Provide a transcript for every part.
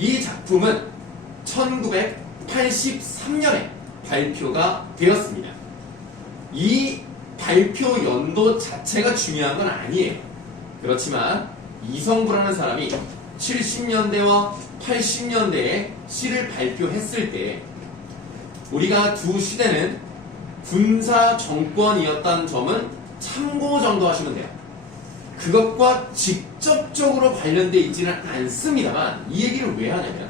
이 작품은 1983년에 발표가 되었습니다. 이 발표 연도 자체가 중요한 건 아니에요. 그렇지만 이성부라는 사람이 70년대와 80년대에 시를 발표했을 때 우리가 두 시대는 군사 정권이었다는 점은 참고 정도 하시면 돼요. 그것과 직접적으로 관련돼 있지는 않습니다만 이 얘기를 왜 하냐면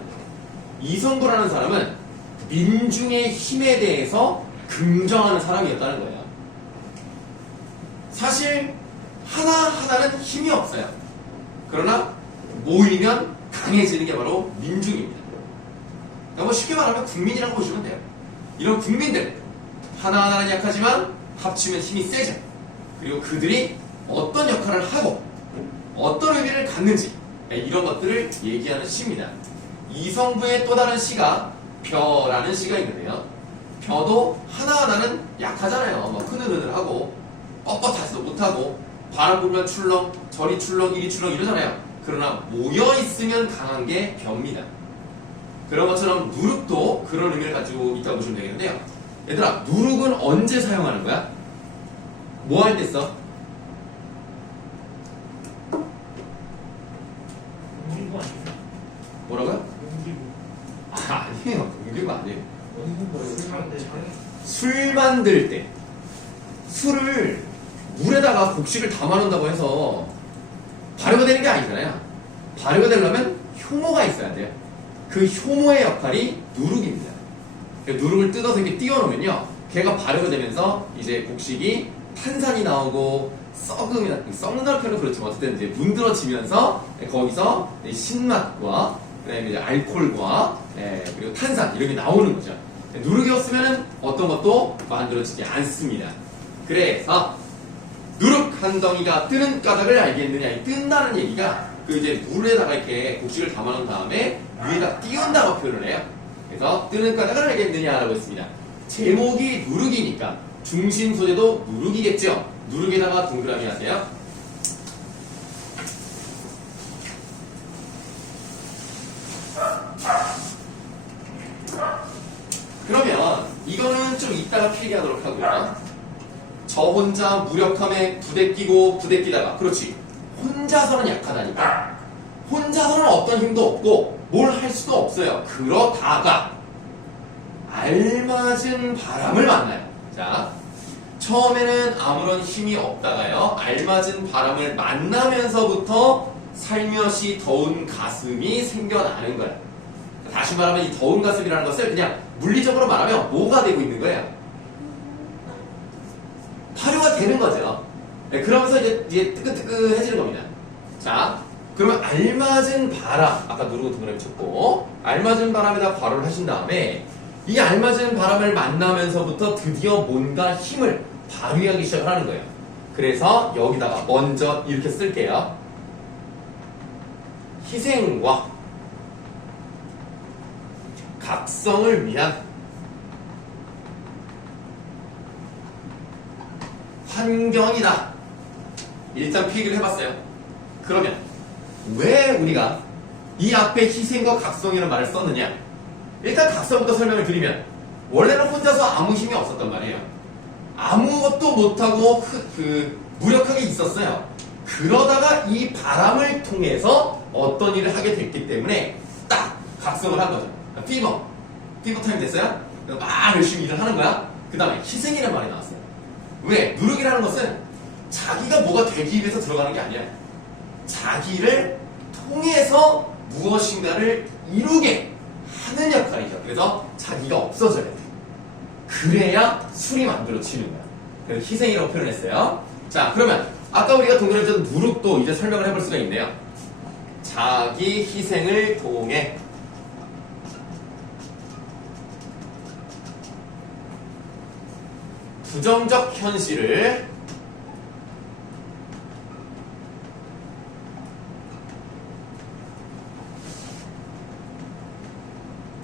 이성부라는 사람은 민중의 힘에 대해서 긍정하는 사람이었다는 거예요. 사실 하나하나는 힘이 없어요. 그러나 모이면 강해지는 게 바로 민중입니다. 그러니까 뭐 쉽게 말하면 국민이라고 보시면 돼요. 이런 국민들 하나하나는 약하지만 합치면 힘이 세죠. 그리고 그들이 어떤 역할을 하고 어떤 의미를 갖는지 이런 것들을 얘기하는 시입니다. 이성부의 또 다른 시가 벼라는 시가 있는데요. 벼도 하나하나는 약하잖아요. 뭐 흐느흐느하고 뻣뻣하지도 못하고 바람 불면 출렁 저리 출렁 이리 출렁 이러잖아요. 그러나 모여있으면 강한 게 벼입니다. 그런 것처럼 누룩도 그런 의미를 가지고 있다고 보시면 되겠는데요. 얘들아, 누룩은 언제 사용하는 거야? 뭐 할 때 써? 공기부 아니에요? 뭐라고요? 공기부. 아니에요. 공기가 아니에요. 장대. 술 만들 때 술을 물에다가 곡식을 담아놓는다고 해서 발효가 되는 게 아니잖아요. 발효가 되려면 효모가 있어야 돼요. 그 효모의 역할이 누룩입니다. 누룩을 뜯어서 이렇게 띄워놓으면요, 걔가 발효가 되면서 이제 곡식이 탄산이 나오고 썩는다는 표현은 그렇지만 어쨌든 이제 문드러지면서 거기서 신맛과 그다음에 이제 알코올과 그리고 탄산 이런 게 나오는 거죠. 누룩이 없으면 어떤 것도 만들어지지 않습니다. 그래서 누룩 한 덩이가 뜨는 까닭을 알겠느냐, 이 뜬다는 얘기가 그 이제 물에다가 이렇게 곡식을 담아놓은 다음에 위에다 띄운다고 표현을 해요. 그래서 뜨는 까닭을 알겠느냐라고 했습니다. 제목이 누룩이니까 중심 소재도 누룩이겠죠. 누룩에다가 동그라미 하세요. 그러면 이거는 좀 이따가 필기하도록 하고요. 저 혼자 무력함에 부대끼고 부대끼다가, 그렇지, 혼자서는 약하다니까. 혼자서는 어떤 힘도 없고 뭘 할 수도 없어요. 그러다가 알맞은 바람을 만나요. 자, 처음에는 아무런 힘이 없다가요, 알맞은 바람을 만나면서부터 살며시 더운 가슴이 생겨나는 거예요. 다시 말하면 이 더운 가슴이라는 것을 그냥 물리적으로 말하면 뭐가 되고 있는 거예요? 발효가 되는 거죠. 네, 그러면서 이제 뜨끈뜨끈해지는 겁니다. 자, 그러면 알맞은 바람, 아까 누르고 동그라미 쳤고, 알맞은 바람에다 괄호를 하신 다음에 이 알맞은 바람을 만나면서부터 드디어 뭔가 힘을 발휘하기 시작하는 거예요. 그래서 여기다가 먼저 이렇게 쓸게요. 희생과 각성을 위한 환경이다. 일단 필기를 해봤어요. 그러면 왜 우리가 이 앞에 희생과 각성이라는 말을 썼느냐? 일단 각성부터 설명을 드리면 원래는 혼자서 아무 힘이 없었단 말이에요. 아무것도 못하고 무력하게 있었어요. 그러다가 이 바람을 통해서 어떤 일을 하게 됐기 때문에 딱 각성을 한 거죠. 피버 타임 됐어요? 막 열심히 일을 하는 거야. 그 다음에 희생이라는 말이 나왔어요. 왜? 누룩이라는 것은 자기가 뭐가 되기 위해서 들어가는 게 아니야. 자기를 통해서 무엇인가를 이루게 하는 역할이죠. 그래서 자기가 없어져야 돼. 그래야 술이 만들어지는 거야. 그래서 희생이라고 표현했어요. 자, 그러면 아까 우리가 동그라미 쳤던 누룩도 이제 설명을 해볼 수가 있네요. 자기 희생을 통해 부정적 현실을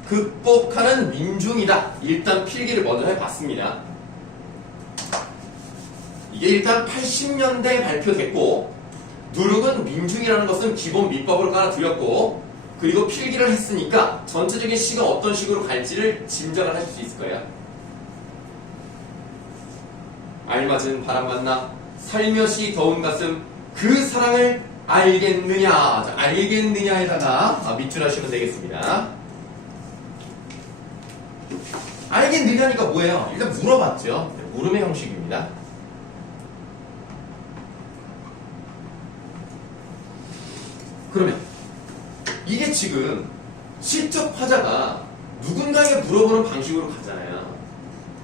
극복하는 민중이다. 일단 필기를 먼저 해봤습니다. 이게 일단 80년대에 발표됐고, 누룩은 민중이라는 것은 기본 밑밥으로 깔아드렸고, 그리고 필기를 했으니까 전체적인 시가 어떤 식으로 갈지를 짐작을 하실 수 있을 거예요. 알맞은 바람 만나 살며시 더운 가슴 그 사랑을 알겠느냐. 자, 알겠느냐에다가 밑줄 하시면 되겠습니다. 알겠느냐니까 뭐예요? 일단 물어봤죠. 물음의 형식입니다. 그러면 이게 지금 시적 화자가 누군가에게 물어보는 방식으로 가잖아요.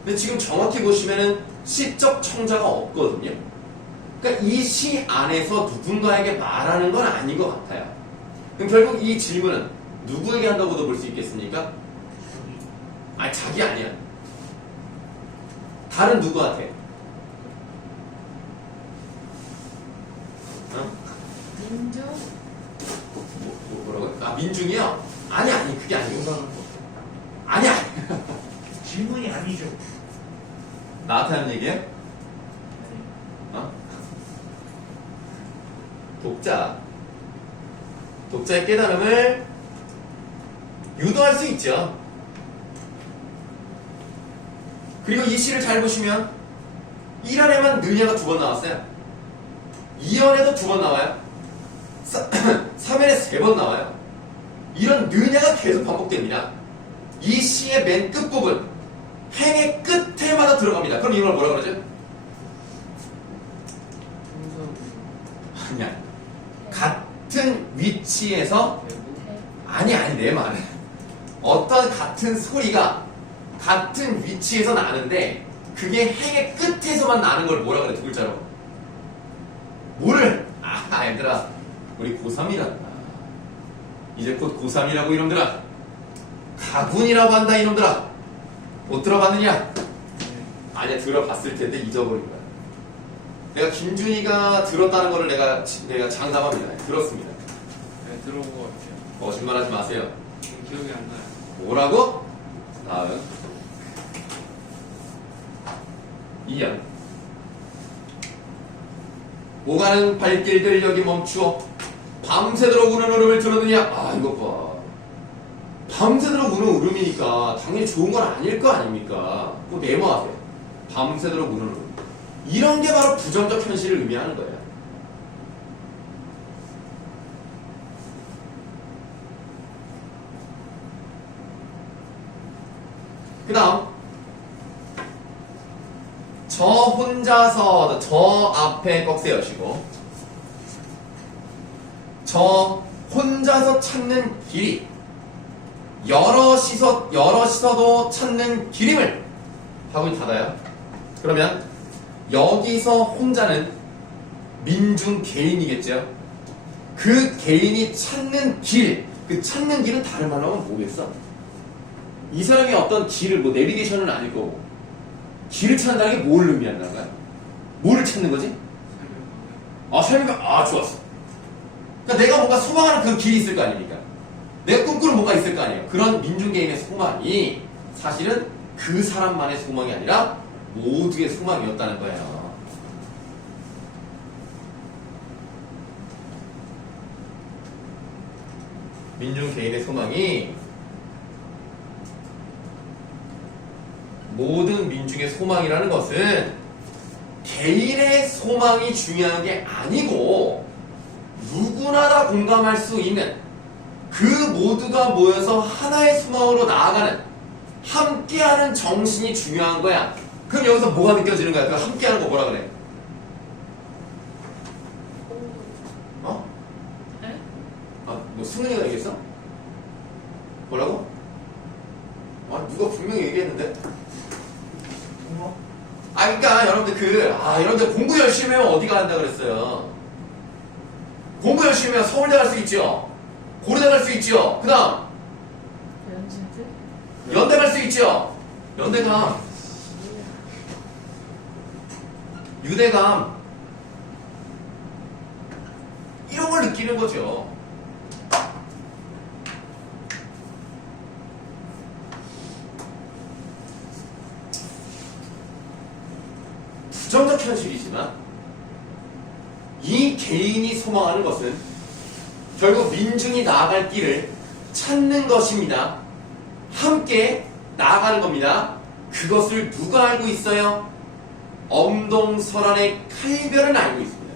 근데 지금 정확히 보시면은 시적 청자가 없거든요. 그러니까 이 시 안에서 누군가에게 말하는 건 아닌 것 같아요. 그럼 결국 이 질문은 누구에게 한다고도 볼 수 있겠습니까? 아니, 자기 아니야. 다른 누구한테? 어? 민주? 뭐라고요? 아, 민중이요? 아니, 그게 아니고. 아니야! 질문이 아니죠. 나한테 하는 얘기예요? 어? 독자의 깨달음을 유도할 수 있죠. 그리고 이 시를 잘 보시면 1안에만 느냐가 2번 나왔어요. 2연에도 2번 나와요. 3연에 3번 나와요. 이런 느냐가 계속 반복됩니다. 이 시의 맨 끝부분 행의 끝에마다 들어갑니다. 그럼 이걸 뭐라 그러죠? 아니야. 같은 위치에서 아니 내 말은 어떤 같은 소리가 같은 위치에서 나는데 그게 행의 끝에서만 나는 걸 뭐라 그래? 두 글자로 뭐를? 얘들아 우리 고3이란다. 이제 곧 고3이라고 이놈들아. 가군이라고 한다 이놈들아. 못 들어봤느냐? 아니야, 들어봤을 텐데 잊어버린 거야. 내가 김준희가 들었다는 거를 내가 장담합니다. 들었습니다. 네, 들어본 것 같아요. 거짓말하지 마세요. 기억이 안 나요. 뭐라고? 다음 2연 오가는 발길들 여기 멈추어 밤새도록 우는 울음을 들었느냐? 이것 봐. 밤새도록 우는 울음이니까 당연히 좋은 건 아닐 거 아닙니까? 그거 메모하세요. 밤새도록 우는 울음. 이런 게 바로 부정적 현실을 의미하는 거예요. 그 다음 저 혼자서 저 앞에 꺽쇠 여시고 저 혼자서 찾는 길이 여럿이서도 찾는 길임을 하고 닫아요. 그러면 여기서 혼자는 민중 개인이겠죠. 그 개인이 찾는 길, 그 찾는 길은 다른 말로 하면 뭐겠어? 이 사람이 어떤 길을 뭐 내비게이션은 아닐 거고 길을 찾는다는 게 뭘 의미한다는 거야? 뭐를 찾는 거지? 설명. 좋았어. 그러니까 내가 뭔가 소망하는 그 길이 있을 거 아닙니까? 내가 꿈꾸는 뭔가 있을 거 아니에요. 그런 민중개인의 소망이 사실은 그 사람만의 소망이 아니라 모두의 소망이었다는 거예요. 민중개인의 소망이 모든 민중의 소망이라는 것은 개인의 소망이 중요한 게 아니고 누구나 다 공감할 수 있는 그 모두가 모여서 하나의 소망으로 나아가는 함께하는 정신이 중요한 거야. 그럼 여기서 뭐가 느껴지는 거야? 그 함께하는 거 뭐라 그래? 어? 네? 뭐 승은이가 얘기했어? 뭐라고? 누가 분명히 얘기했는데? 그러니까 여러분들 여러분들 공부 열심히 하면 어디 간다 그랬어요? 공부 열심히 하면 서울대 갈 수 있죠? 고려대 갈 수 있죠? 그 다음 연진대? 연대 갈 수 있죠? 연대감, 유대감 이런 걸 느끼는 거죠. 부정적 현실이지만 이 개인이 소망하는 것은 결국 민중이 나아갈 길을 찾는 것입니다. 함께 나아가는 겁니다. 그것을 누가 알고 있어요? 엄동설안의 칼별은 알고 있습니다.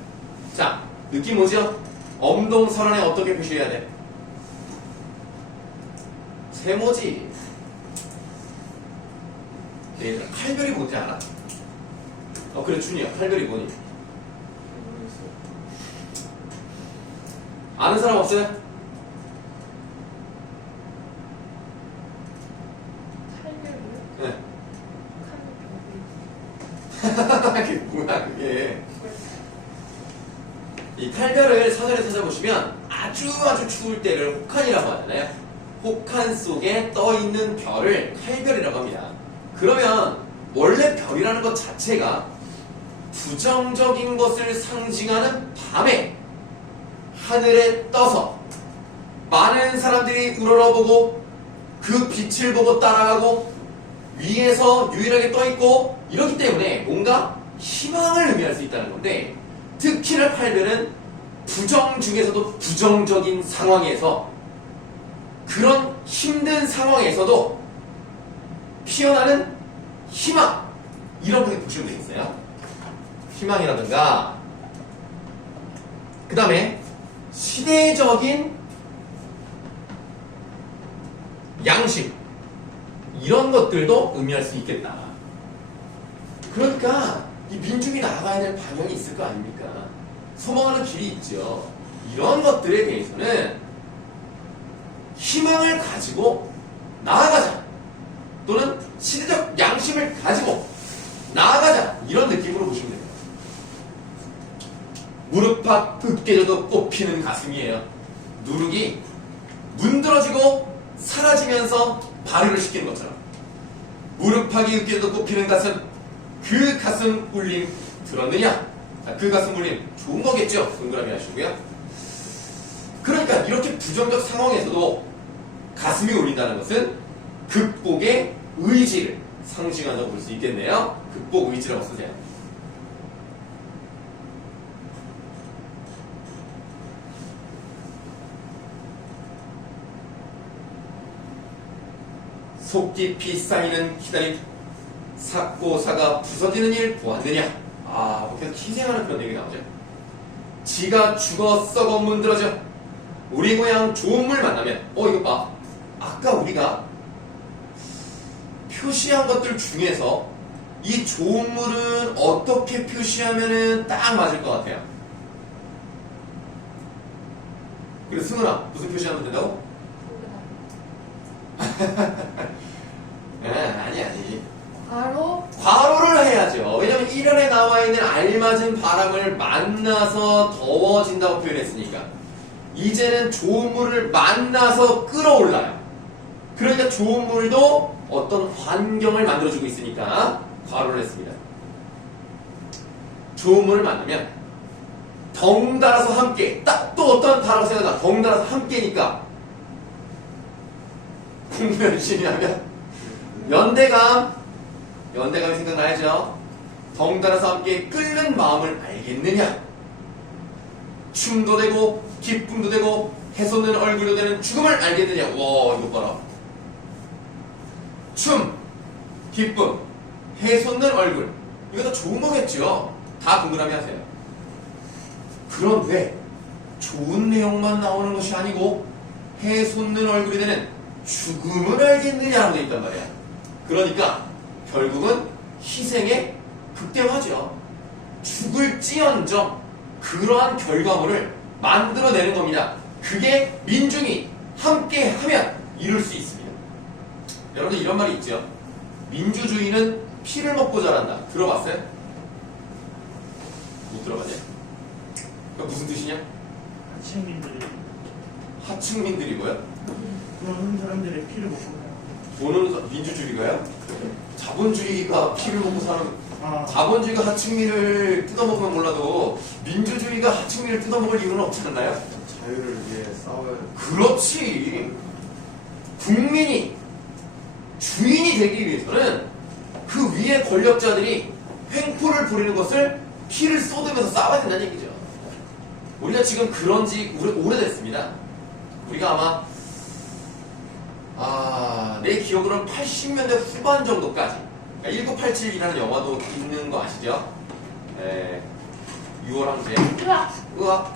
자, 느낌 오죠? 엄동설안에 어떻게 표시해야 돼? 세모지. 네, 칼별이 뭔지 알아? 그래, 준이야. 칼별이 뭐니? 모르겠어요. 아는 사람 없어요? 칼별이요? 네. 칼별 그게 뭐야, 그게. 이 칼별을 서전에 찾아보시면 아주 추울 때를 혹한이라고 하잖아요. 혹한 속에 떠있는 별을 칼별이라고 합니다. 그러면 원래 별이라는 것 자체가 부정적인 것을 상징하는 밤에 하늘에 떠서 많은 사람들이 우러러보고 그 빛을 보고 따라가고 위에서 유일하게 떠있고 이렇기 때문에 뭔가 희망을 의미할 수 있다는 건데, 특히나 칼별은 부정 중에서도 부정적인 상황에서, 그런 힘든 상황에서도 피어나는 희망, 이렇게 보시면 되겠어요. 희망이라든가 그 다음에 시대적인 양심, 이런 것들도 의미할 수 있겠다. 그러니까 이 민중이 나아가야 될 방향이 있을 거 아닙니까? 소망하는 길이 있죠. 이런 것들에 대해서는 희망을 가지고 나아가자, 또는 시대적 양심을 가지고 나아가자, 이런 느낌으로 보시면 됩니다. 무릎팍 으깨져도 꽃피는 가슴이에요. 누룩이 문드러지고 사라지면서 발효를 시키는 것처럼 무릎팍이 으깨져도 꽃피는 가슴, 그 가슴 울림 들었느냐? 자, 그 가슴 울림 좋은 거겠죠? 동그라미 하시고요. 그러니까 이렇게 부정적 상황에서도 가슴이 울린다는 것은 극복의 의지를 상징한다고 볼 수 있겠네요. 극복 의지라고 쓰세요. 속 깊이 쌓이는 기다림, 삭고사가 부서지는 일 보았느냐? 계속 희생하는 그런 얘기가 나오죠. 지가 죽어 썩어 문드러져 우리 고향 좋은 물 만나면, 이거 봐, 아까 우리가 표시한 것들 중에서 이 좋은 물은 어떻게 표시하면은 딱 맞을 것 같아요? 그래, 승훈아, 무슨 표시하면 된다고? 아니. 바로 괄호를 해야죠. 왜냐면 1연에 나와 있는 알맞은 바람을 만나서 더워진다고 표현했으니까. 이제는 좋은 물을 만나서 끌어올라요. 그러니까 좋은 물도 어떤 환경을 만들어주고 있으니까 괄호를 했습니다. 좋은 물을 만나면 덩달아서 함께, 딱 또 어떤 단어가 생각나. 덩달아서 함께니까 공부 열심히 하면 연대감이 생각나야죠. 덩달아서 함께 끓는 마음을 알겠느냐? 춤도 되고 기쁨도 되고 해솟는 얼굴도 되는 죽음을 알겠느냐? 와, 이거 봐라. 춤, 기쁨, 해솟는 얼굴, 이거 다 좋은 거겠죠? 다 동그라미 하세요. 그런데 좋은 내용만 나오는 것이 아니고 해솟는 얼굴이 되는 죽음을 알겠느냐라고 되어 있단 말이야. 그러니까 결국은 희생에 극대화죠. 죽을지언정 그러한 결과물을 만들어내는 겁니다. 그게 민중이 함께하면 이룰 수 있습니다. 여러분들 이런 말이 있죠. 민주주의는 피를 먹고 자란다. 들어봤어요? 못 들어봤냐? 그게 무슨 뜻이냐? 하층민들이 하층민들이 뭐야? 그런 사람들의 피를 먹고 살아요. 보는 민주주의가요? 자본주의가 피를 먹고 사는, 자본주의가 하층민을 뜯어먹으면 몰라도 민주주의가 하층민을 뜯어먹을 이유는 없지 않나요? 자유를 위해 싸워야 그렇지. 국민이 주인이 되기 위해서는 그 위에 권력자들이 횡포를 부리는 것을 피를 쏟으면서 싸워야 된다는 얘기죠. 우리가 지금 그런 지 오래됐습니다. 우리가 아마 내 기억으로는 80년대 후반 정도까지. 그러니까 1987이라는 영화도 있는 거 아시죠? 6월 항제. 으악! 으악.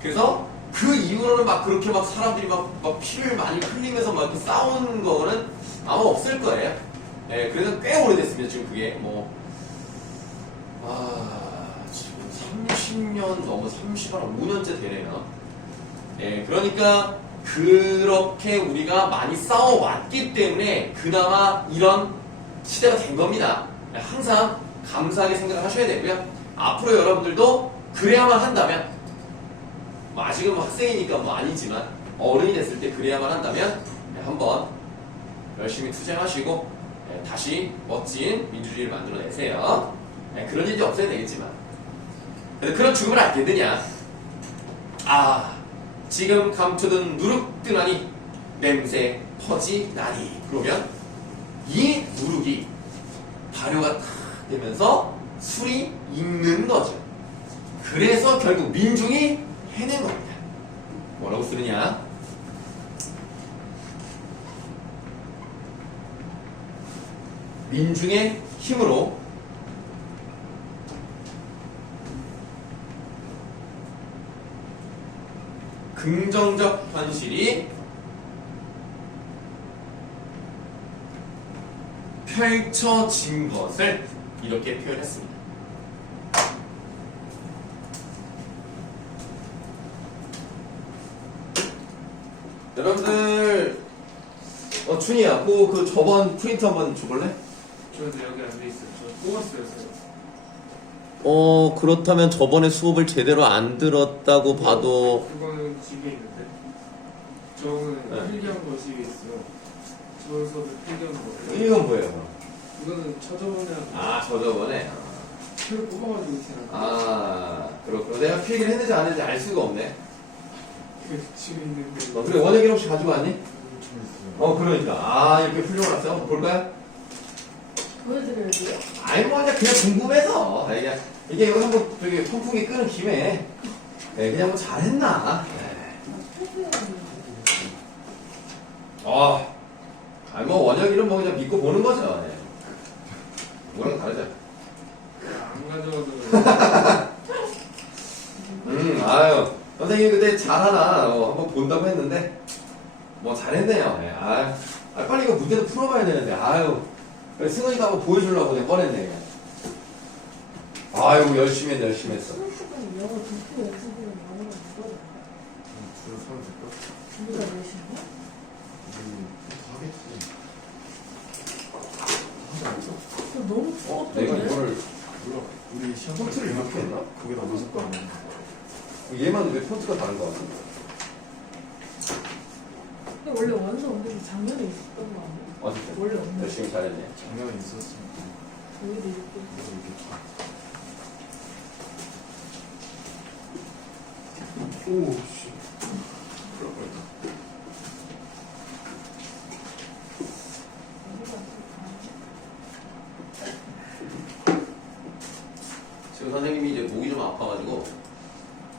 그래서 그 이후로는 막 그렇게 막 사람들이 막 피를 많이 흘리면서 막 이렇게 싸우는 거는 아마 없을 거예요. 그래서 꽤 오래됐습니다. 지금 그게 뭐, 지금 30년 넘어 5년째 되네요. 그러니까 그렇게 우리가 많이 싸워왔기 때문에 그나마 이런 시대가 된 겁니다. 항상 감사하게 생각을 하셔야 되고요. 앞으로 여러분들도 그래야만 한다면, 뭐 아직은 뭐 학생이니까 뭐 아니지만 어른이 됐을 때 그래야만 한다면 한번 열심히 투쟁하시고 다시 멋진 민주주의를 만들어내세요. 그런 일이 없어야 되겠지만 그런 죽음을 알게 되냐? 지금 감춰둔 누룩 등하니 냄새 퍼지나니. 그러면 이 누룩이 발효가 탁 되면서 술이 익는 거죠. 그래서 결국 민중이 해낸 겁니다. 뭐라고 쓰느냐? 민중의 힘으로 긍정적 현실이 펼쳐진 것을 이렇게 표현했습니다. 여러분들, 준이야, 그 저번 프린트 한번 줘볼래? 저도 여기 안 돼 있어요. 저 뽑았어요. 그렇다면 저번에 수업을 제대로 안 들었다고 봐도 그거는 집에 있는데 저거는 네. 필기한 거 집에 있어요. 저 수업을 필기한 거. 이건 뭐예요? 이거는 저저번에 한 저번에. 표를 뽑아가지고 제가 그렇구나. 내가 필기를 했는지 안 했는지 알 수가 없네. 집에 있는데. 그래, 원혁이 혹시 가지고 왔니? 좀 있어요. 그러니까. 이렇게 훌륭하았어요. 한번 볼까요? 보여드려야 돼요? 뭐, 그냥 궁금해서. 이게 여기 한번 저기 통풍기 끄는 김에, 그냥 뭐 잘했나. 뭐, 원혁이는 뭐 그냥 믿고 보는 거죠. 뭐랑 다르죠. 안 가져와서. 선생님이 그때 잘하나, 한번 본다고 했는데, 뭐 잘했네요. 빨리 이거 문제도 풀어봐야 되는데, 승은이가 한번 보여주려고 그냥 꺼냈네. 열심히 했어. 수능시간에 영어 듣고 연습이랑 영어를 누가 주로 사면 될까? 누가 내시나? 하겠지. 하지 않았어? 그거 너무 내가 추웠던데? 이거를, 몰라. 우리 시험 폰트를 이렇게 했나? 그게 남았을 거 아니야. 얘만 왜 폰트가 다른 거 같아? 근데 원래 완전 없는데 작년에 있었던 거 아니야? 어쨌든, 원래 없는데 열심히 잘했네. 작년에 있었으니까. 여기도 이렇게 이거 이렇게. 오, 씨. 그럴 뻔했다. 지금 선생님이 이제 목이 좀 아파가지고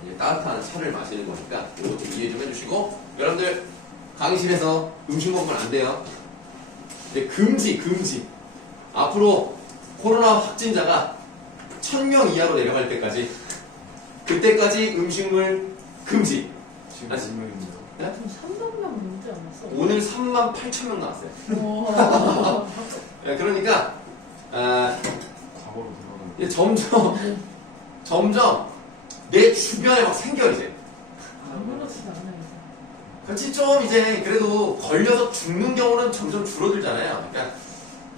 이제 따뜻한 차를 마시는 거니까 이거 좀 이해 좀 해주시고, 여러분들 강의실에서 음식 먹으면 안 돼요. 이제 금지. 앞으로 코로나 확진자가 1000명 이하로 내려갈 때까지, 그때까지 음식물 금지. 지금 다시. 2명입니다. 지금 300명 넘지 않았어? 오늘 38,000명 나왔어요. 우와. 그러니까 과거로 돌아가는 이제 점점 내 주변에 막 생겨 이제. 아무렇지도 않아 이제. 그렇지, 좀 이제 그래도 걸려서 죽는 경우는 점점 줄어들잖아요. 그러니까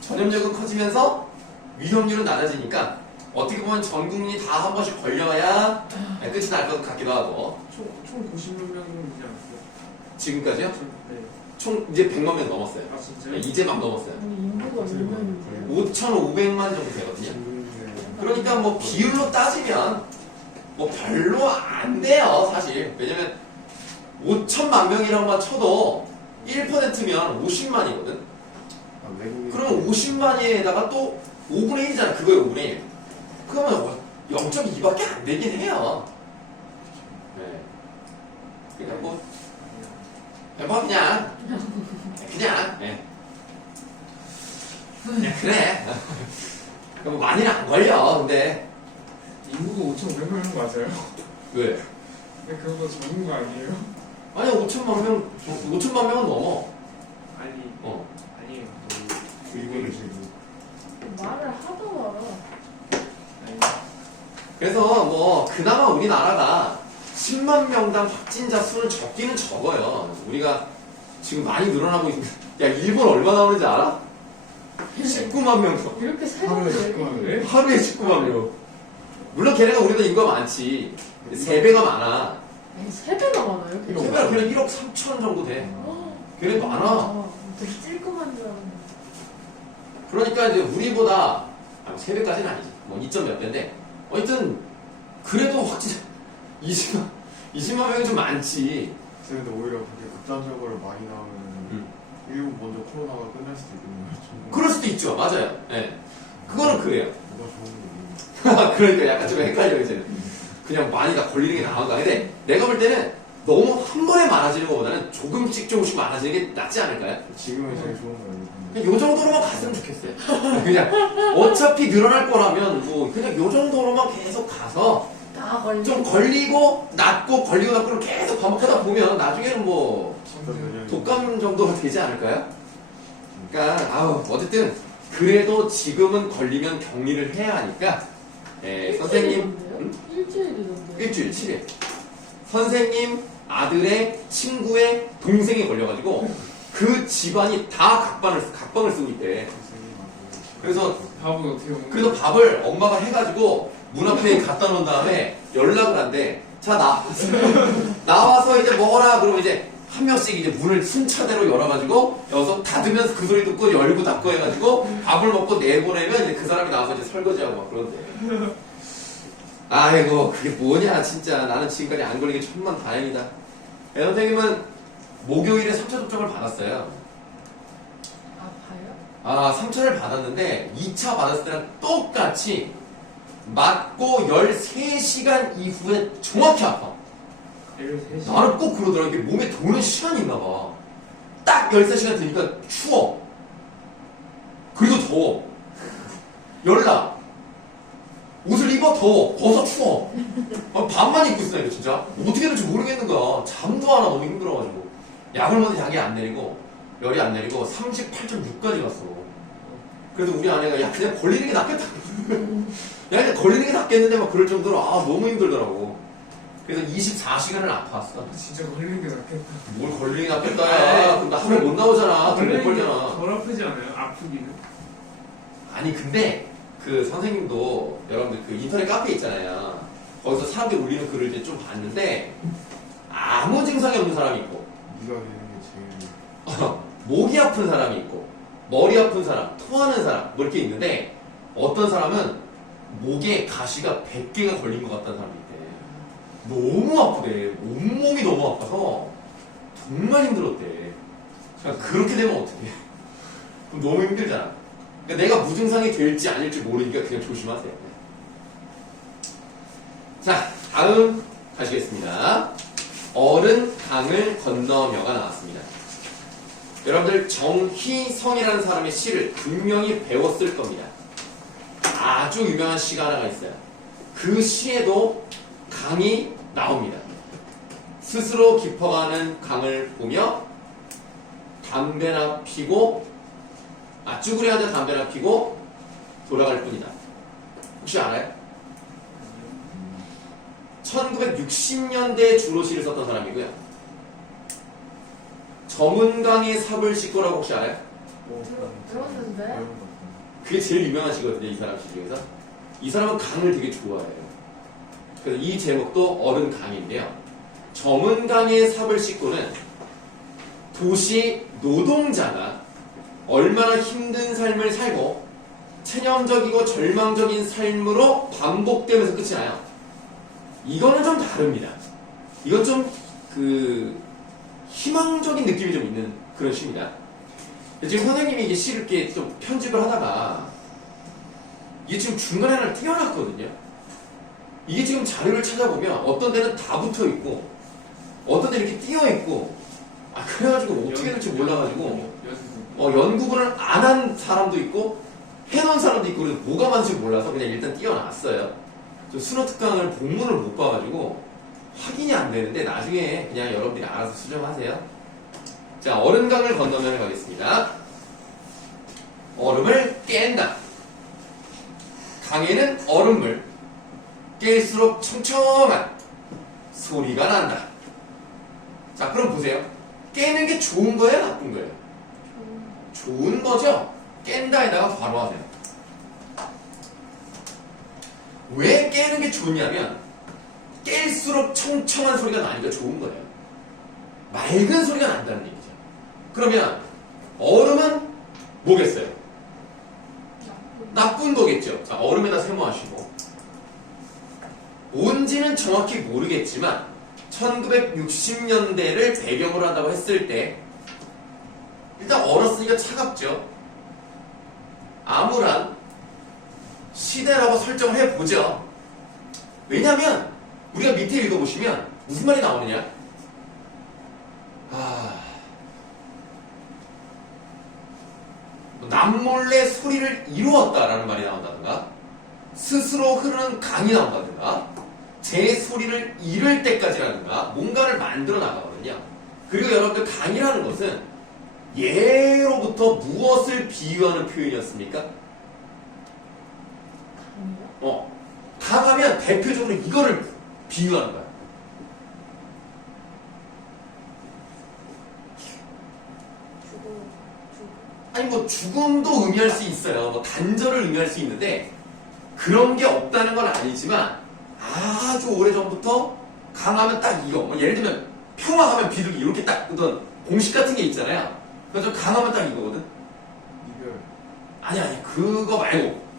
전염력은 커지면서 위험률은 낮아지니까 어떻게 보면 전 국민이 다 한 번씩 걸려야 끝이 날 것 같기도 하고. 총 90몇 명이지 않았어요? 지금까지요? 네. 총 이제 100만 명 넘었어요. 진짜요? 이제 막 넘었어요. 아니 인구가 몇 명인데? 5,500만 정도 되거든요. 그러니까 뭐 비율로 따지면 뭐 별로 안 돼요, 사실. 왜냐면 5천만 명이라고만 쳐도 1%면 50만이거든. 외국인. 그럼 50만에다가 또 5분의 1이잖아. 그거에 5분의 1. 그러면 0.2밖에 안 되긴 해요. 네. 그러니까 뭐 뭐 그냥 예. 그냥 그래. 뭐 많이는 안 걸려. 근데 인구가 5,500명 맞아요? 왜? 근데 그거 적은 거 아니에요? 아니야 5천만 명은 넘어. 아니 아니에요. 이거를 지금 말을 하더라. 아니 그래서 뭐 그나마 우리나라가 10만 명당 확진자 수는 적기는 적어요. 우리가 지금 많이 늘어나고 있는. 야 일본 얼마 나오는지 알아? 19만 명. 이렇게 하루에 세가지 19만 네? 하루에 19만 명. 물론 걔네가 우리보다 인구가 많지. 3배가 많아. 아니 3배가 많아요? 걔네? 3배가 그냥 1억 3천 정도 돼. 걔네 많아. 되게 찔끔한 줄 알았는데. 그러니까 이제 우리보다 3배까지는 아니지. 뭐 2점 몇 배인데. 하여튼 그래도 확진 20만 명이 좀 많지. 근데 오히려 그게 극단적으로 많이 나오면 일본 먼저 코로나가 끝날 수도 있겠네요. 그럴 수도 있죠. 맞아요. 예. 그거는 그래요. 뭐가 좋은 거지? 그러니까 약간 좀 헷갈려 이제는. 그냥 많이 다 걸리는 게 나은 거야. 근데 내가 볼 때는 너무 한 번에 많아지는 것보다는 조금씩 많아지는 게 낫지 않을까요? 지금은 제일 좋은 거예요. 그냥 요 정도로만 갔으면 좋겠어요. 그냥 어차피 늘어날 거라면 뭐 그냥 요 정도로만 계속 가서 다 걸리고. 좀 걸리고 낫고 걸리고 낫고를 계속 반복하다 보면 나중에는 뭐 독감 정도가 되지 않을까요? 그러니까 아우 어쨌든 그래도 지금은 걸리면 격리를 해야 하니까 선생님 일주일이던데요? 일주일 7일 선생님 아들의 친구의 동생이 걸려가지고 그 집안이 다 각방을 쓰고 있대. 그래서 밥은 어떻게 먹는 그래서 밥을 엄마가 해가지고 문 앞에 갖다 놓은 다음에 연락을 한대. 자, 나와서 이제 먹어라. 그러면 이제 한 명씩 이제 문을 순차대로 열어가지고 여기서 닫으면서 그 소리 듣고 열고 닫고 해가지고 밥을 먹고 내보내면 이제 그 사람이 나와서 이제 설거지하고 막 그런데. 아이고, 그게 뭐냐, 진짜. 나는 지금까지 안 걸리게 천만 다행이다. 선생님은 목요일에 3차 접종을 받았어요. 아파요? 3차를 받았는데 2차 받았을 때랑 똑같이 맞고 13시간 이후에 정확히 아파. 13시? 나는 꼭 그러더라. 이게 몸에 도는 시간이 있나 봐. 딱 13시간 되니까 추워. 그리고 더워. 열나. 옷을 입어 더워. 벗어 추워. 밥만 입고 있으니까 진짜. 어떻게 될지 모르겠는 거야. 잠도 안 와. 너무 힘들어가지고. 약을 먹는데 약이 안 내리고 열이 안 내리고 38.6까지 갔어. 그래서 우리 아내가 야 그냥 걸리는 게 낫겠다. 야 그냥 걸리는 게 낫겠는데 막 그럴 정도로 너무 힘들더라고. 그래서 24시간을 아팠어. 진짜 걸리는 게 낫겠다. 뭘 걸리는 게 낫겠다. 야. 그럼 나 하루에 못 나오잖아. 돈 못 벌잖아. 덜 아프지 않아요? 아프기는? 아니 근데 그 선생님도 여러분들 그 인터넷 카페 있잖아요. 거기서 사람들이 올리는 글을 이제 좀 봤는데 아무 증상이 없는 사람이 있고 네가 되는 게 제일 목이 아픈 사람이 있고 머리 아픈 사람, 토하는 사람 뭐 이렇게 있는데 어떤 사람은 목에 가시가 100개가 걸린 것 같다는 사람이 있대. 너무 아프대. 온몸이 너무 아파서 정말 힘들었대. 그러니까 그렇게 되면 어떡해. 그럼 너무 힘들잖아. 그러니까 내가 무증상이 될지 아닐지 모르니까 그냥 조심하세요. 자, 다음 가시겠습니다. 어른 강을 건너며가 나왔습니다. 여러분들 정희성이라는 사람의 시를 분명히 배웠을 겁니다. 아주 유명한 시가 하나가 있어요. 그 시에도 강이 나옵니다. 스스로 깊어가는 강을 보며 담배나 피고 쭈그려 앉아 담배나 피고 돌아갈 뿐이다. 혹시 알아요? 1960년대에 주로 시를 썼던 사람이고요. 저문강의 삽을 씻고라고 혹시 알아요? 들었는데? 그게 제일 유명한 시거든요. 이 사람 시 중에서. 이 사람은 강을 되게 좋아해요. 그래서 이 제목도 어른 강인데요. 저문강의 삽을 씻고는 도시 노동자가 얼마나 힘든 삶을 살고 체념적이고 절망적인 삶으로 반복되면서 끝이 나요. 이거는 좀 다릅니다. 이건 좀 희망적인 느낌이 좀 있는 그런 시입니다. 지금 선생님이 이게 시를 이렇게 좀 편집을 하다가 이게 지금 중간에 하나 띄어놨거든요. 이게 지금 자료를 찾아보면 어떤 데는 다 붙어 있고 어떤 데는 이렇게 띄어 있고 그래가지고 어떻게 될지 몰라가지고 연구를 안 한 사람도 있고 해놓은 사람도 있고 그래서 뭐가 맞는지 몰라서 그냥 일단 띄워놨어요. 저 수능 특강을 본문을 못 봐가지고 확인이 안 되는데 나중에 그냥 여러분들이 알아서 수정하세요. 자, 얼음강을 건너면 가겠습니다. 얼음을 깬다. 강에는 얼음물 깰수록 청청한 소리가 난다. 자, 그럼 보세요. 깨는 게 좋은 거예요, 나쁜 거예요? 좋은 거죠? 깬다에다가 바로 하세요. 왜 깨는 게 좋냐면 깰수록 청청한 소리가 나니까 좋은 거예요. 맑은 소리가 난다는 얘기죠. 그러면 얼음은 뭐겠어요? 나쁜 거겠죠. 자, 얼음에다 세모하시고 뭔지는 정확히 모르겠지만 1960년대를 배경으로 한다고 했을 때 일단 얼었으니까 차갑죠. 암울한 시대라고 설정을 해보죠. 왜냐면 우리가 밑에 읽어보시면 무슨 말이 나오느냐? 남몰래 소리를 이루었다라는 말이 나온다든가 스스로 흐르는 강이 나온다든가 제 소리를 이룰 때까지라든가 뭔가를 만들어 나가거든요. 그리고 여러분들 강이라는 것은 예로부터 무엇을 비유하는 표현이었습니까? 강하면 대표적으로 이거를 비유하는 거야. 아니 뭐 죽음도 의미할 수 있어요. 뭐 단절을 의미할 수 있는데 그런 게 없다는 건 아니지만 아주 오래전부터 강하면 딱 이거 뭐 예를 들면 평화하면 비둘기 이렇게 딱 어떤 공식 같은 게 있잖아요. 그래서 강하면 딱 이거거든. 이별. 아니 그거 말고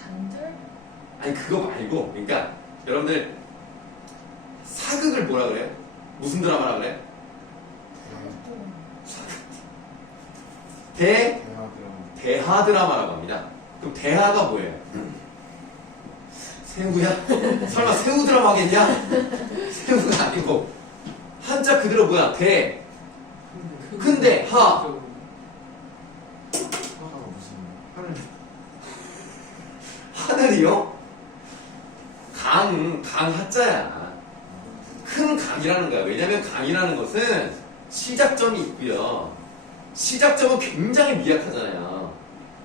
단절? 아니 그거 말고 그러니까 여러분들 사극을 뭐라 그래요? 무슨 드라마라 그래? 대하 드라마라고 합니다. 그럼 대하가 뭐예요? 새우야? 설마 새우 드라마겠냐? 새우가 아니고 한자 그대로 뭐야? 대 근데 하 하나가 무슨 하늘. 하늘이요? 강 하자야. 큰 강이라는 거야. 왜냐면 강이라는 것은 시작점이 있고요. 시작점은 굉장히 미약하잖아요.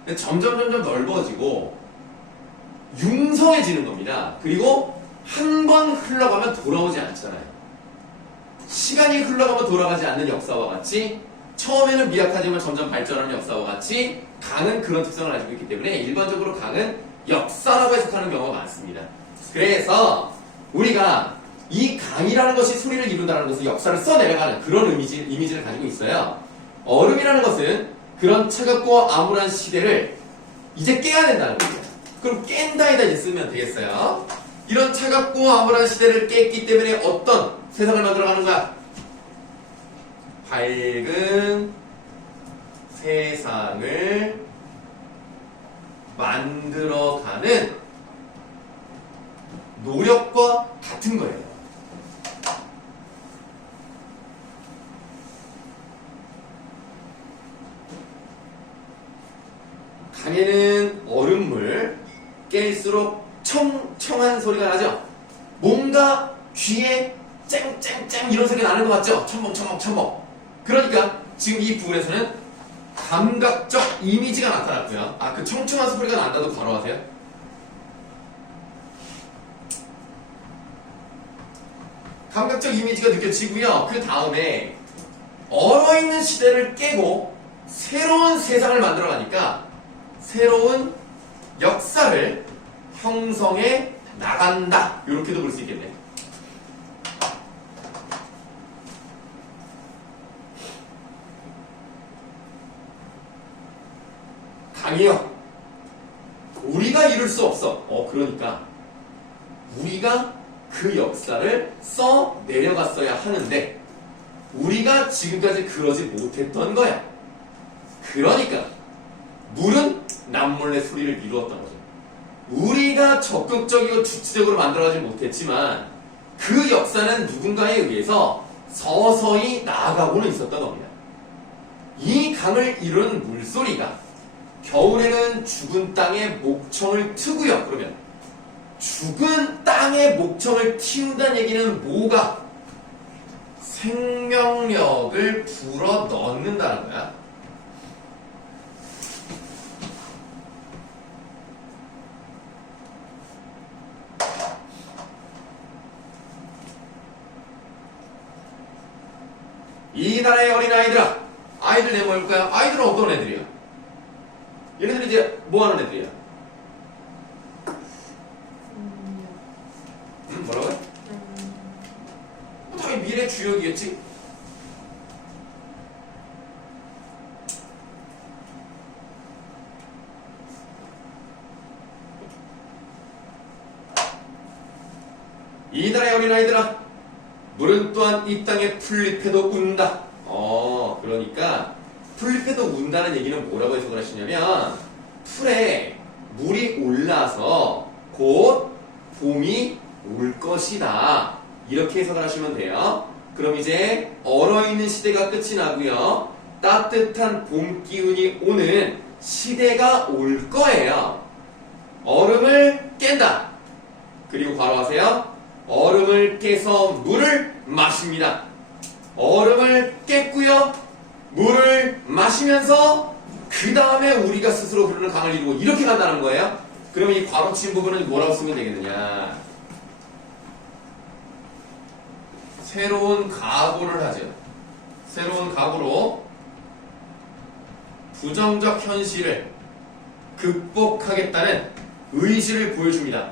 근데 점점 넓어지고 융성해지는 겁니다. 그리고 한 번 흘러가면 돌아오지 않잖아요. 시간이 흘러가면 돌아가지 않는 역사와 같이 처음에는 미약하지만 점점 발전하는 역사와 같이 강은 그런 특성을 가지고 있기 때문에 일반적으로 강은 역사라고 해석하는 경우가 많습니다. 그래서 우리가 이 강이라는 것이 소리를 이룬다는 것은 역사를 써내려가는 그런 이미지를 가지고 있어요. 얼음이라는 것은 그런 차갑고 암울한 시대를 이제 깨야 된다는 거죠. 그럼 깬다에다 이제 쓰면 되겠어요. 이런 차갑고 암울한 시대를 깼기 때문에 어떤 세상을 만들어가는 거야? 밝은 세상을 만들어가는 노력과 같은 거예요. 강에는 얼음물 깰수록 청청한 소리가 나죠. 뭔가 귀에 쨍쨍쨍 이런 소리가 나는 것 같죠. 첨벙첨벙첨벙. 그러니까 지금 이 부분에서는 감각적 이미지가 나타났고요. 그 청청한 소리가 난다도 바로 하세요. 감각적 이미지가 느껴지고요. 그 다음에 얼어있는 시대를 깨고 새로운 세상을 만들어가니까 새로운 역사를 형성해 나간다. 이렇게도 볼 수 있겠네. 강이요. 우리가 이룰 수 없어. 그러니까 우리가 그 역사를 써 내려갔어야 하는데 우리가 지금까지 그러지 못했던 거야. 그러니까 물은 남몰래 소리를 이루었던 거죠. 우리가 적극적이고 주체적으로 만들어가지 못했지만 그 역사는 누군가에 의해서 서서히 나아가고는 있었던 겁니다. 이 강을 이루는 물소리가 겨울에는 죽은 땅에 목청을 트고요. 그러면 죽은 땅에 목청을 틔운다는 얘기는 뭐가? 생명력을 불어 넣는다는 거야. 이 나라의 어린아이들아, 아이들 내가 뭘까요? 아이들은 어떤 애들이야? 얘네들이 이제 뭐 하는 애들이야? 뭐라고요? 당연히 미래 주역이겠지? 이 나라의 어린아이들아, 물은 또한 이 땅에 풀잎에도 운다. 그러니까 풀잎에도 운다는 얘기는 뭐라고 해석을 하시냐면 풀에 물이 올라서 곧 봄이 올 것이다. 이렇게 해석을 하시면 돼요. 그럼 이제 얼어있는 시대가 끝이 나고요. 따뜻한 봄 기운이 오는 시대가 올 거예요. 얼음을 깬다. 그리고 바로 하세요. 얼음을 깨서 물을 마십니다. 얼음을 깼고요. 물을 마시면서 그 다음에 우리가 스스로 흐르는 강을 이루고 이렇게 간다는 거예요. 그럼 이 괄호친 부분은 뭐라고 쓰면 되겠느냐? 새로운 각오를 하죠. 새로운 각오로 부정적 현실을 극복하겠다는 의지를 보여줍니다.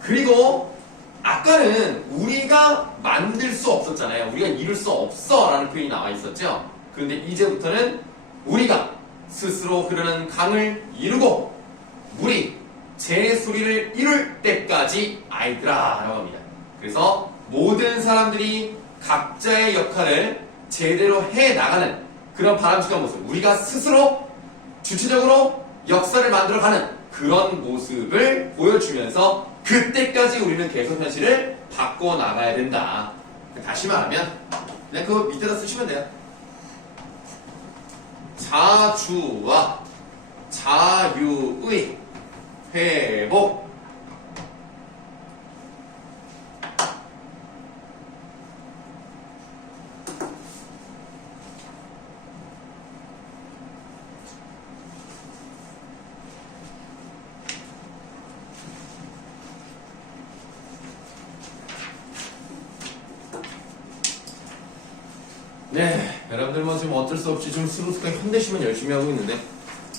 그리고 아까는 우리가 만들 수 없었잖아요. 우리가 이룰 수 없어 라는 표현이 나와 있었죠. 그런데 이제부터는 우리가 스스로 흐르는 강을 이루고 물이 제 소리를 이룰 때까지 아이들아 라고 합니다. 그래서 모든 사람들이 각자의 역할을 제대로 해나가는 그런 바람직한 모습, 우리가 스스로 주체적으로 역사를 만들어가는 그런 모습을 보여주면서 그때까지 우리는 계속 현실을 바꿔나가야 된다. 다시 말하면 그냥 그거 밑에다 쓰시면 돼요. 자주와 자유의 회복. 네, 여러분들 뭐 지금 어쩔 수 없이 좀 수능특강 현대시면 열심히 하고 있는데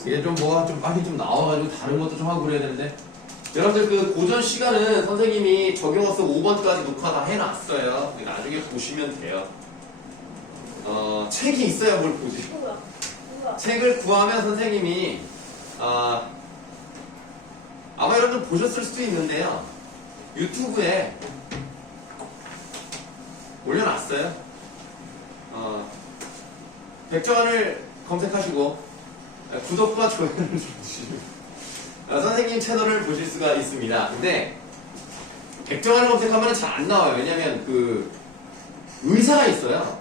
이게 좀 뭐가 좀 빨리 좀 나와가지고 다른 것도 좀 하고 그래야 되는데 여러분들 그 고전 시간은 선생님이 적용학습 5번까지 녹화 다 해놨어요. 나중에 보시면 돼요. 책이 있어야 뭘 보지. 책을 구하면 선생님이 아마 여러분들 보셨을 수도 있는데요. 유튜브에 올려놨어요. 백정환을 검색하시고 구독과 좋아요를 눌러주시면 선생님 채널을 보실 수가 있습니다. 근데 백정환을 검색하면 잘 안 나와요. 왜냐면 그 의사가 있어요.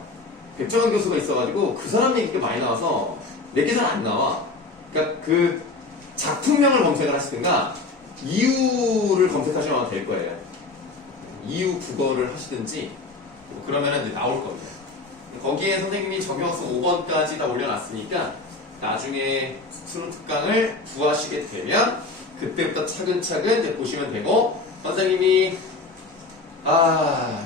백정환 교수가 있어가지고 그 사람 얘기가 많이 나와서 내게 잘 안 나와. 그러니까 그 작품명을 검색을 하시든가 이유를 검색하시면 될 거예요. 이유 국어를 하시든지 그러면은 이제 나올 겁니다. 거기에 선생님이 적용학습 5번까지 다 올려놨으니까 나중에 수능 특강을 구하시게 되면 그때부터 차근차근 이제 보시면 되고 선생님이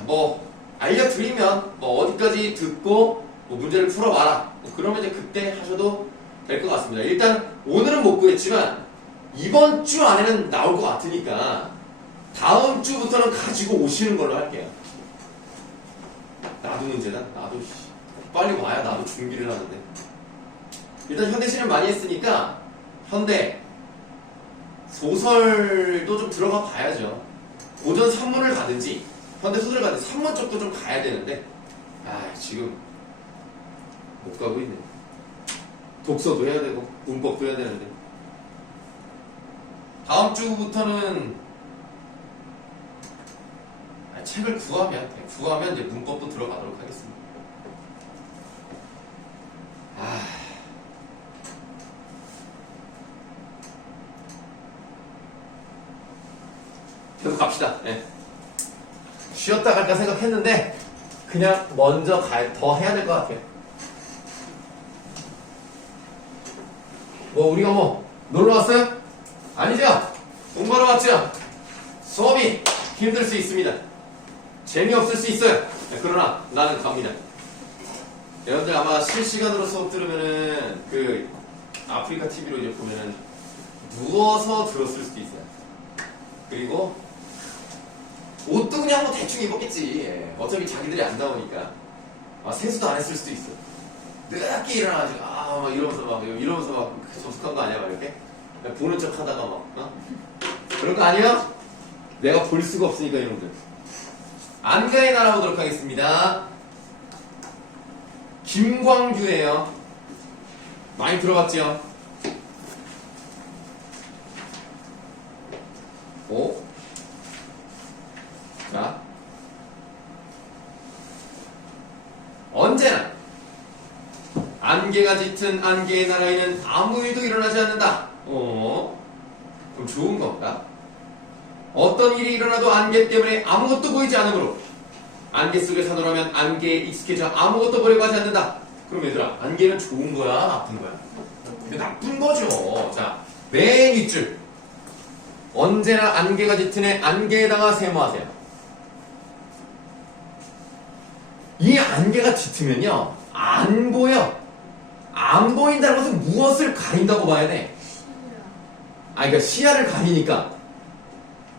뭐 알려드리면 뭐 어디까지 듣고 뭐 문제를 풀어봐라 뭐 그러면 이제 그때 하셔도 될 것 같습니다. 일단 오늘은 못 구했지만 이번 주 안에는 나올 것 같으니까 다음 주부터는 가지고 오시는 걸로 할게요. 나도 문제다. 나도 빨리 와야 나도 준비를 하는데. 일단 현대시는 많이 했으니까 현대 소설도 좀 들어가 봐야죠. 고전 산문을 가든지 현대 소설을 가든지 산문 쪽도 좀 가야 되는데 지금 못 가고 있네. 독서도 해야 되고 문법도 해야 되는데 다음 주부터는 책을 구하면 이제 문법도 들어가도록 하겠습니다. 계속 갑시다. 네. 쉬었다 갈까 생각했는데 그냥 먼저 더 해야 될 것 같아요. 우리가 놀러 왔어요? 아니죠? 공부하러 왔죠? 수업이 힘들 수 있습니다. 재미없을 수 있어요. 그러나 나는 갑니다. 여러분들 아마 실시간으로 수업 들으면은 그 아프리카 TV로 이제 보면은 누워서 들었을 수도 있어요. 그리고 옷도 그냥 대충 입었겠지. 어차피 자기들이 안 나오니까. 세수도 안 했을 수도 있어. 늦게 일어나가지고 막 이러면서 막 접속한 거 아니야? 막 이렇게 보는 척 하다가 그런 거 아니야? 내가 볼 수가 없으니까 이놈들. 안가에 날아보도록 하겠습니다. 김광규예요. 많이 들어봤죠? 자, 언제나 안개가 짙은 안개의 나라에는 아무 일도 일어나지 않는다. 그럼 좋은 건가? 어떤 일이 일어나도 안개 때문에 아무것도 보이지 않으므로 안개 속에 사노라면 안개에 익숙해져 아무것도 보려고 하지 않는다. 그럼 얘들아, 안개는 좋은 거야? 나쁜 거야? 근데 나쁜 거죠. 자, 맨 윗줄. 언제나 안개가 짙은 애 안개에다가 세모하세요. 이 안개가 짙으면요, 안 보여. 안 보인다는 것은 무엇을 가린다고 봐야 돼? 그러니까 시야를 가리니까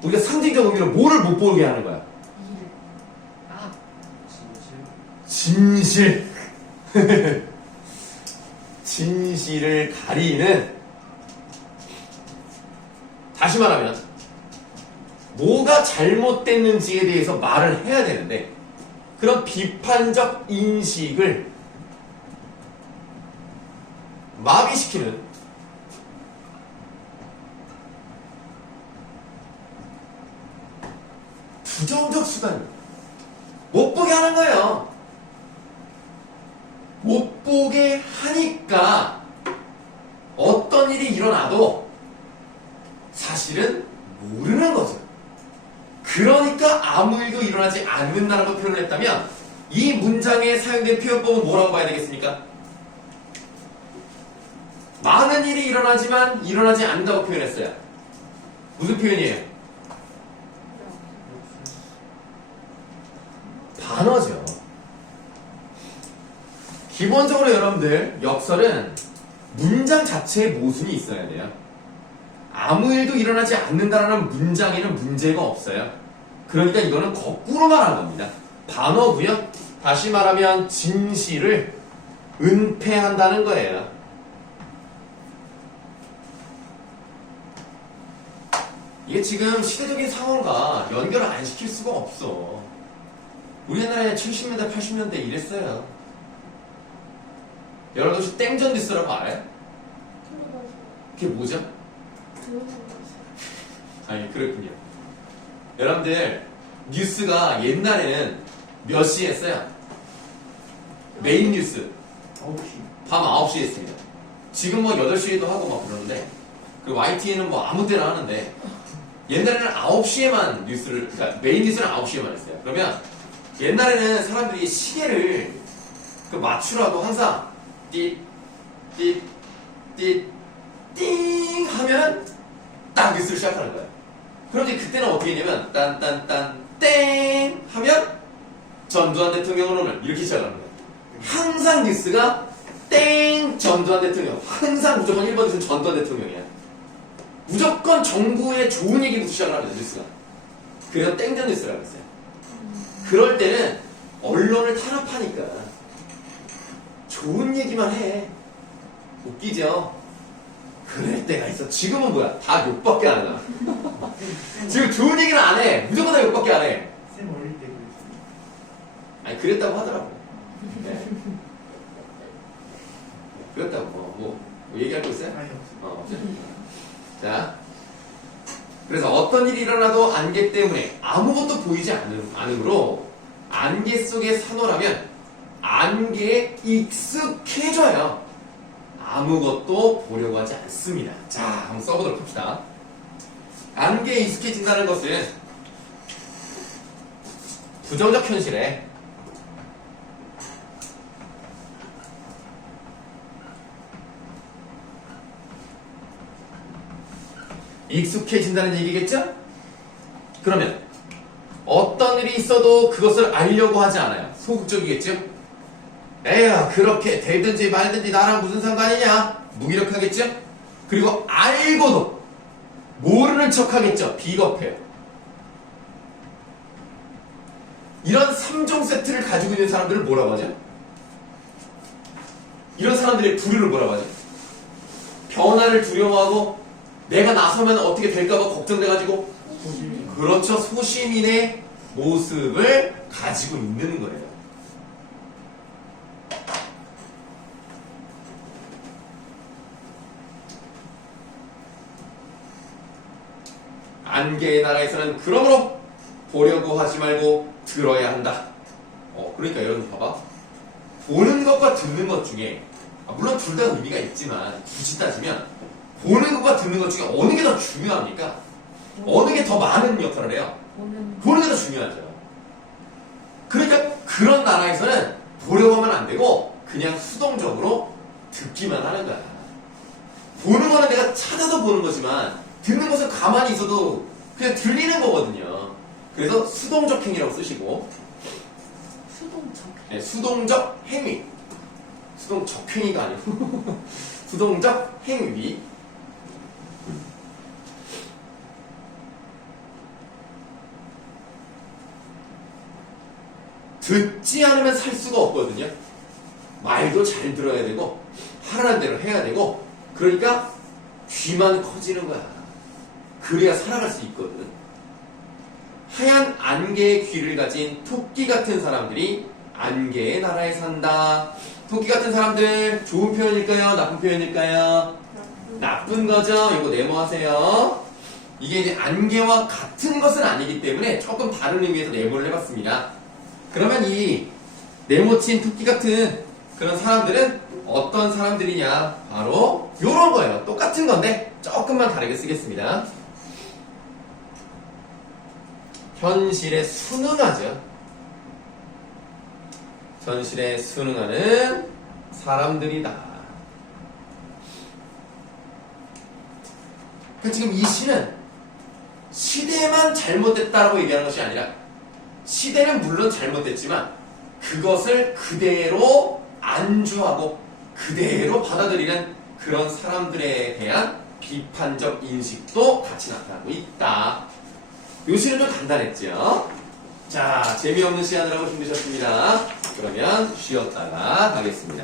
우리가 상징적 의미로 뭐를 못 보게 하는 거야? 진실. 진실을 가리는, 다시 말하면 뭐가 잘못됐는지에 대해서 말을 해야 되는데 그런 비판적 인식을 마비시키는 부정적 수단입니다. 못 보게 하는 거예요. 못 보게 하니까 어떤 일이 일어나도 사실은 모르는 거죠. 그러니까 아무 일도 일어나지 않는다는 걸 표현을 했다면 이 문장에 사용된 표현법은 뭐라고 봐야 되겠습니까? 많은 일이 일어나지만 일어나지 않는다고 표현했어요. 무슨 표현이에요? 반어죠. 기본적으로 여러분들 역설은 문장 자체에 모순이 있어야 돼요. 아무 일도 일어나지 않는다라는 문장에는 문제가 없어요. 그러니까 이거는 거꾸로 말하는 겁니다. 반어고요. 다시 말하면 진실을 은폐한다는 거예요. 이게 지금 시대적인 상황과 연결을 안 시킬 수가 없어. 우리 옛날에 70년대, 80년대 이랬어요. 여러분 혹시 땡전 뉴스라고 알아요? 그게 뭐죠? 아니, 그렇군요. 여러분들 뉴스가 옛날에는 몇 시에 했어요? 메인 뉴스 9시. 밤 9시에 했습니다. 지금 8시에도 하고 막 그러는데 그 YTN은 아무 때나 하는데 옛날에는 9시에만 뉴스를, 그러니까 메인 뉴스는 9시에만 했어요. 그러면 옛날에는 사람들이 시계를 맞추라고 항상 띠 하면 딱 뉴스를 시작하는 거예요. 그런데 그때는 어떻게 했냐면 딴딴딴 땡 하면 전두환 대통령 오늘 이렇게 시작하는 거예요. 항상 뉴스가 땡 전두환 대통령, 항상 무조건 1번 뉴스는 전두환 대통령이야. 무조건 정부의 좋은 얘기부터 시작을 합니다. 뉴스가. 그래서 땡전 뉴스라고 했어요. 그럴 때는 언론을 탄압하니까 좋은 얘기만 해. 웃기죠? 그럴 때가 있어. 지금은 뭐야? 다 욕밖에 안 하잖아. 지금 좋은 얘기는 안 해. 무조건 다 욕밖에 안 해. 쌤 어릴 때 그랬어요. 아니, 그랬다고 하더라고. 네. 그렇다고 뭐 얘기할 거 있어요? 아니 없어요. 자, 그래서 어떤 일이 일어나도 안개 때문에 아무것도 보이지 않으므로 안개 속에 산호라면 안개에 익숙해져요. 아무것도 보려고 하지 않습니다. 자, 한번 써보도록 합시다. 안개에 익숙해진다는 것은 부정적 현실에 익숙해진다는 얘기겠죠? 그러면 어떤 일이 있어도 그것을 알려고 하지 않아요. 소극적이겠죠? 에휴, 그렇게 되든지 말든지 나랑 무슨 상관이냐? 무기력하겠죠? 그리고 알고도 모르는 척하겠죠? 비겁해요. 이런 3종 세트를 가지고 있는 사람들을 뭐라고 하죠? 이런 사람들의 부류를 뭐라고 하죠? 변화를 두려워하고 내가 나서면 어떻게 될까봐 걱정돼가지고 그렇죠. 소시민의 모습을 가지고 있는 거예요. 안개의 나라에서는 그러므로 보려고 하지 말고 들어야 한다. 그러니까 여러분 봐봐. 보는 것과 듣는 것 중에 물론 둘 다 의미가 있지만 굳이 따지면 보는 것과 듣는 것 중에 어느 게 더 중요합니까? 어느 게 더 많은 역할을 해요? 보는 게 더 중요하죠. 그러니까 그런 나라에서는 보려고 하면 안 되고 그냥 수동적으로 듣기만 하는 거야. 보는 거는 내가 찾아서 보는 거지만 듣는 것은 가만히 있어도 그냥 들리는 거거든요. 그래서 수동적 행위라고 쓰시고 수동적. 네, 수동적 행위. 수동적 행위가 아니고 수동적 행위. 듣지 않으면 살 수가 없거든요. 말도 잘 들어야 되고 하라는 대로 해야 되고 그러니까 귀만 커지는 거야. 그래야 살아갈 수 있거든. 하얀 안개의 귀를 가진 토끼 같은 사람들이 안개의 나라에 산다. 토끼 같은 사람들 좋은 표현일까요? 나쁜 표현일까요? 나쁜 거죠. 이거 네모하세요. 이게 이제 안개와 같은 것은 아니기 때문에 조금 다른 의미에서 네모를 해봤습니다. 그러면 이 네모친 토끼 같은 그런 사람들은 어떤 사람들이냐? 바로 요런 거예요. 똑같은 건데 조금만 다르게 쓰겠습니다. 현실에 순응하죠. 현실에 순응하는 사람들이다. 그러니까 지금 이 시는 시대만 잘못됐다고 얘기하는 것이 아니라 시대는 물론 잘못됐지만 그것을 그대로 안주하고 그대로 받아들이는 그런 사람들에 대한 비판적 인식도 같이 나타나고 있다. 요 시는 좀 간단했죠? 자, 재미없는 시간을 하고 힘드셨습니다. 그러면 쉬었다가 가겠습니다.